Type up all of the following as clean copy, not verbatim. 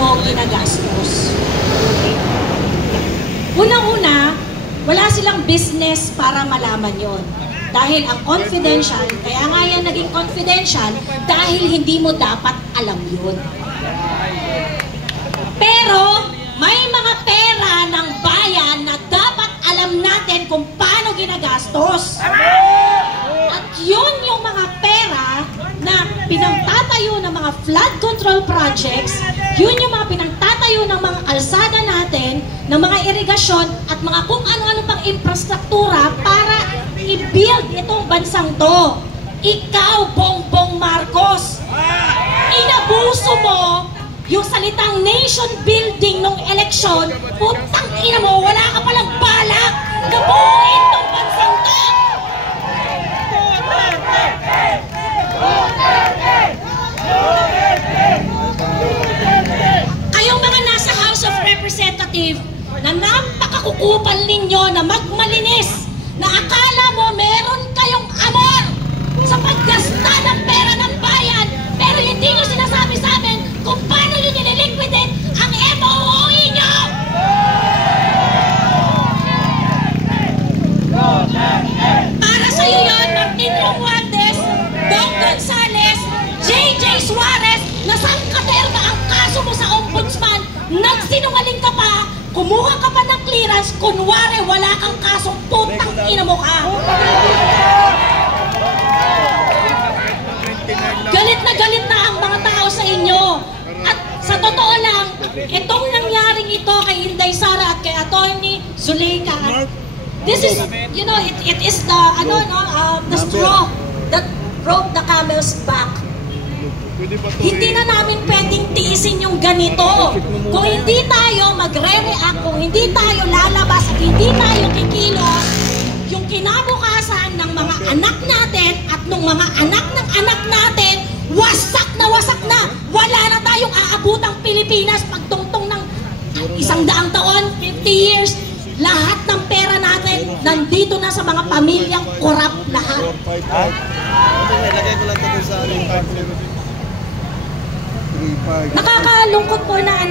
paano ginagastos. Unang-una, wala silang business para malaman yon. Dahil ang confidential, kaya nga yan naging confidential, dahil hindi mo dapat alam yun. Pero, may mga pera ng bayan na dapat alam natin kung paano ginagastos. At yun yung mga pera na pinagtatayo ng mga flood control projects, yun yung mga pinagtatayo ng mga kalsada natin, ng mga irigasyon, at mga kung ano-ano pang infrastruktura para i-build itong bansang to. Ikaw, Bongbong Marcos, inabuso mo yung salitang nation building nung eleksyon. Putang ina mo, wala ka palang balak na buuin tong bansang to. Kayong mga nasa House of Representatives na napakakukupal ninyo na magmalinis, na akala mo meron kayong amor sa paggasta ng pera ng bayan, pero hindi nyo sinasabi sa amin kung paano nyo nililiquidate ang MOOE nyo! Para sa'yo yun, Martin Romualdez, Bong Gonzales, JJ Suarez, na sangkaterma ang kaso mo sa ombudsman, nagsinungaling ka pa, kumuha ka pa ng clearance, kunwari wala kang kasong putang ina mo ka. Galit na ang mga tao sa inyo. At sa totoo lang, itong nangyaring ito kay Inday Sara at kay Atty. Zuleyka, this is, you know, it is the, the straw that broke the camel's back. Hindi na namin pwedeng tiisin yung ganito. Kung hindi tayo magre-react, kung hindi tayo lalabas at hindi tayo kikilos, yung kinabukasan ng mga anak natin at ng mga anak ng anak natin, wasak na. Wala na tayong aabutang Pilipinas pagtungtong ng 100 taon, 50 years. Lahat ng pera natin nandito na sa mga pamilyang korap lahat. Nakakalungkot po na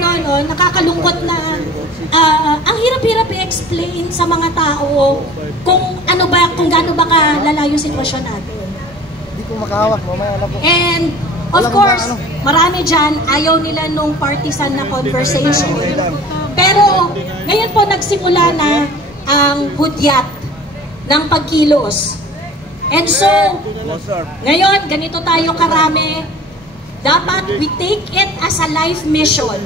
nakakalungkot na ang hirap-hirap i-explain sa mga tao kung gaano ba kalala yung sitwasyon natin. Hindi ko makahawak, mamaya alam ko. And of course, marami dyan ayaw nila nung partisan na conversation. Pero ngayon po nagsimula na ang hudyat ng pagkilos. And so, ngayon ganito tayo karami. Dapat we take it as a life mission.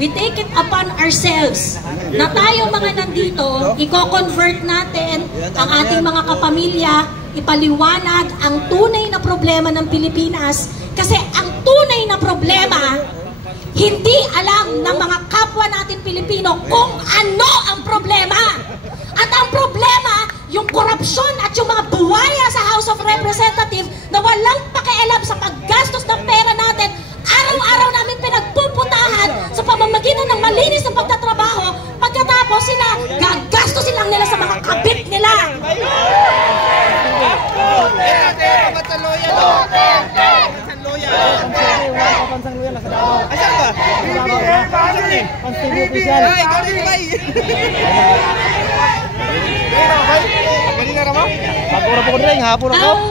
We take it upon ourselves na tayo mga nandito, i-convert natin ang ating mga kapamilya, ipaliwanag ang tunay na problema ng Pilipinas. Kasi ang tunay na problema, hindi alam ng mga kapwa natin Pilipino kung ano ang problema. At ang problema, yung korupsyon at yung mga buwaya sa House of Representatives na walang pakialam sa paggastos ng pera natin, araw-araw namin pinagpuputahan sa pamamagitan ng malinis na pagtatrabaho, pagkatapos sila, gagastos lang nila sa mga kabit nila.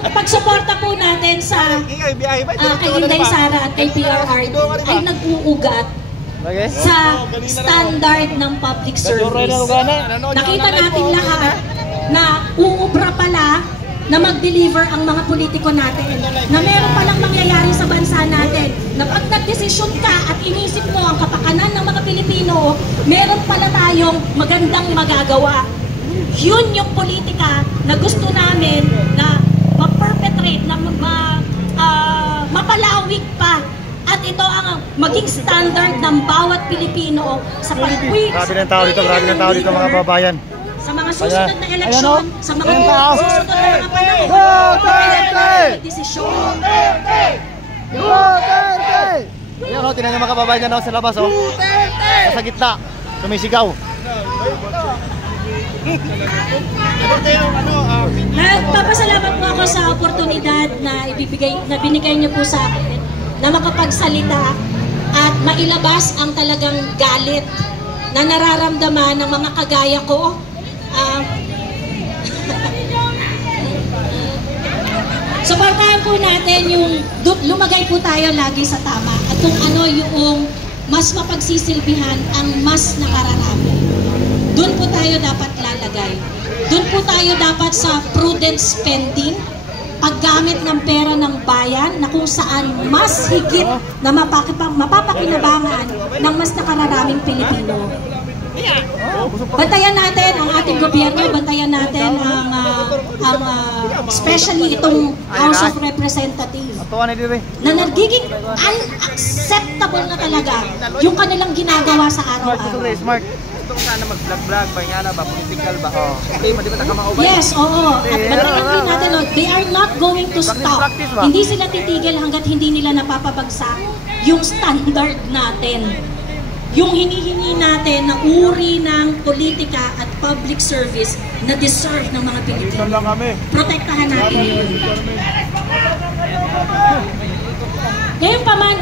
Ang pagsuporta po natin sa kay Inday Sara at kay PRRD ay nag-uugat sa standard ng public service. Nakita natin lahat na uubra pala na mag-deliver ang mga politiko natin, na meron palang mangyayari sa bansa natin, na pag nagdesisyon ka at inisip mo ang kapakanan ng mga Pilipino, meron pala tayong magandang magagawa. Yun yung politika na gusto namin na ma-perpetrate, na mapalawig pa. At ito ang maging standard ng bawat Pilipino sa pag-tweet. Grabe ng tao dito mga babayan. Sa mga susunod na eleksyon, sa mga susunod na mga panahon, desisyon. Yan o, tinan yung mga kababayan dyan sa labas o. Sa gitna, sumisigaw. Nagpapasalamat po ako sa oportunidad na binigay niyo po sa akin na makapagsalita at mailabas ang talagang galit na nararamdaman ng mga kagaya ko. Suportahan po natin yung lumagay po tayo lagi sa tama at kung ano yung mas mapagsisilbihan ang mas nakararami. Doon po tayo dapat lalagay. Doon po tayo dapat sa prudent spending, paggamit ng pera ng bayan na kung saan mas higit na mapapakinabangan ng mas nakararaming Pilipino. Bantayan natin ang ating gobyerno, bantayan natin ang especially itong House of Representatives na nagiging unacceptable na talaga yung kanilang ginagawa sa araw-araw. Ito sana mag-vlog-vlog ba nga na ba political ba? Okay, di ba taga-maubay? Yes, oo. At bantayan din natin, they are not going to stop. Hindi sila titigil hanggat hindi nila napapabagsak yung standard natin. Yung hinihingi natin na uri ng politika at public service na deserve ng mga Pilipino. Protektahan natin yun.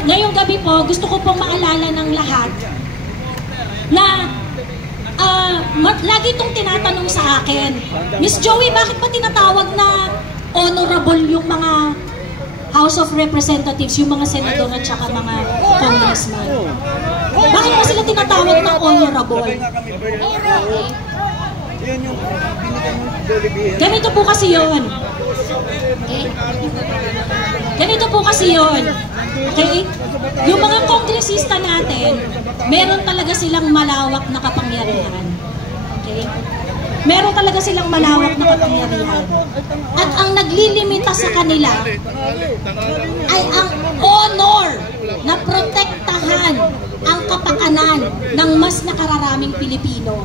Ngayong gabi po, gusto ko pong maalala ng lahat na lagi itong tinatanong sa akin, Miss Joey, bakit ba tinatawag na honorable yung mga House of Representatives, yung mga senador at saka mga congressman? Bakit ba sila tinatawag na honorable? Okay. Ganito po kasi yun. Okay? Ganito po kasi yun. Okay? Yung mga kongresista natin, meron talaga silang malawak na kapangyarihan. Okay? Meron talaga silang malawak na kapangyarihan. At ang naglilimita sa kanila ay ang honor na protektahan ang kapakanan ng mas nakararaming Pilipino.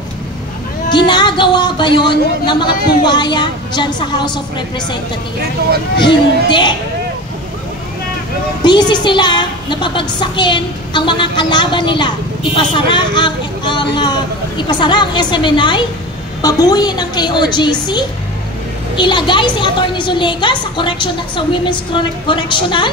Ginagawa ba yon ng mga buwaya dyan sa House of Representatives? Hindi! Busy sila na pabagsakin ang mga kalaban nila. Ipasara ang SMNI, pabuyin ang KOJC, ilagay si Atty. Zuleika sa Women's Correctional,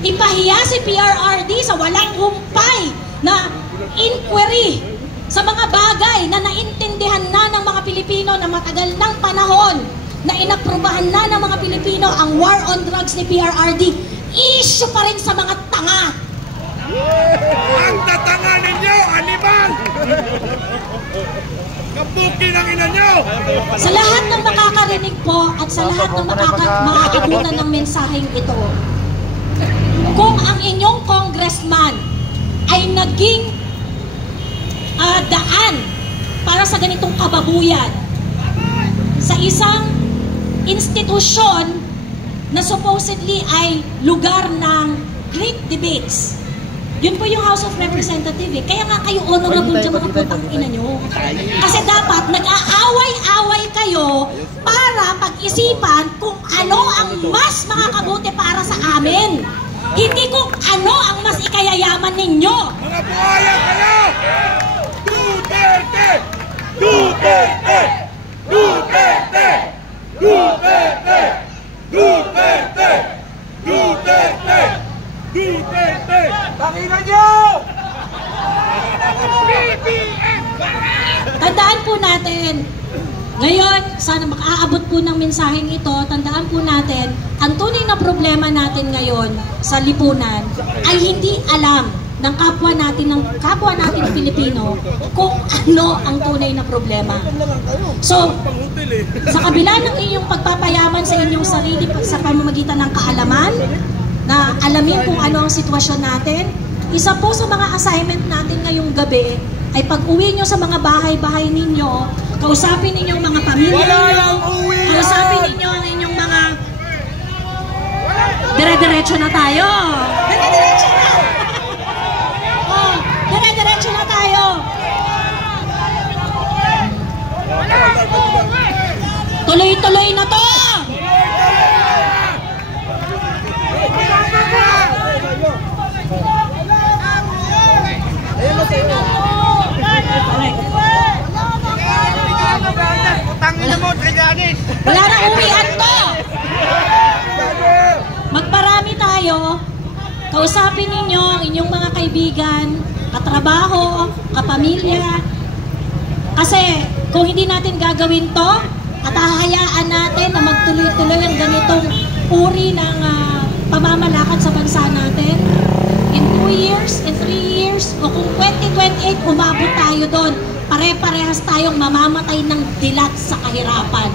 ipahiya si PRRD sa walang humpay na inquiry sa mga bagay na naintindihan na ng mga Pilipino na matagal ng panahon na inaprubahan na ng mga Pilipino ang war on drugs ni PRRD, issue pa rin sa mga tanga. Ang tatanga ninyo, animal! Kapukin ang ina nyo! Sa lahat ng makakarinig po at sa lahat ng makakabutan ng mensaheng ito, kung ang inyong congressman ay naging daan para sa ganitong kababuyan sa isang institusyon na supposedly ay lugar ng great debates, yun po yung House of Representatives. Kaya nga kayo honorable dyan mga putang ina nyo. Kasi dapat nag-aaway-away kayo para pag-isipan kung ano ang mas makakabuti para sa amin. Hindi kung ano ang mas ikayayaman ninyo. Mga buhaya kayo! Duterte! Duterte! Duterte! Duterte! Duterte! Duterte! Duterte! Tangina nyo! Tandaan po natin, ngayon, sana makaabot po ng mensaheng ito, tandaan po natin, ang tunay na problema natin ngayon sa lipunan ay hindi alam ng kapwa natin Pilipino kung ano ang tunay na problema. So, sa kabila ng inyong pagpapayaman sa inyong sarili sa pamamagitan ng kaalaman, na alamin kung ano ang sitwasyon natin, isa po sa mga assignment natin ngayong gabi ay pag-uwi nyo sa mga bahay-bahay ninyo, kausapin ninyo ang mga pamilya ninyo, kausapin ninyo ang inyong mga dire-diretso na tayo. Dire-diretso na! Oh, dire-diretso na tayo. Tuloy-tuloy na to! Tangina mo, Triganis! Wala na uwian to! Magparami tayo kausapin ninyo ang inyong mga kaibigan, katrabaho, kapamilya. Kasi kung hindi natin gagawin to, at hahayaan natin na magtuloy-tuloy ang ganitong uri ng pamamalakad sa bansa natin, in 2 years, in 3 years, o kung 2028 umabot tayo doon, pare-parehas tayong mamamatay ng dilat sa kahirapan.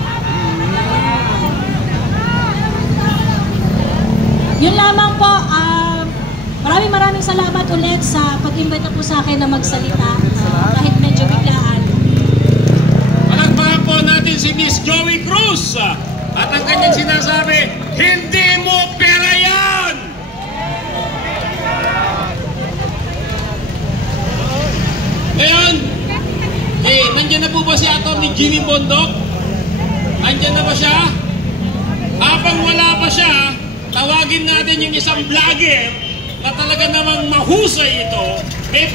Yun lamang po. Maraming salamat ulit sa pag-invite na po sa akin na magsalita kahit medyo biglaan. Palagpakan po natin si Miss Joey Cruz at ang kanyang sinasabi, hindi mo pera yan! Ngayon, nandiyan na po ba si Atty. Jimmy Bondok? Nandiyan na ba siya? Habang wala pa siya, tawagin natin yung isang vlogger na talaga namang mahusay ito. May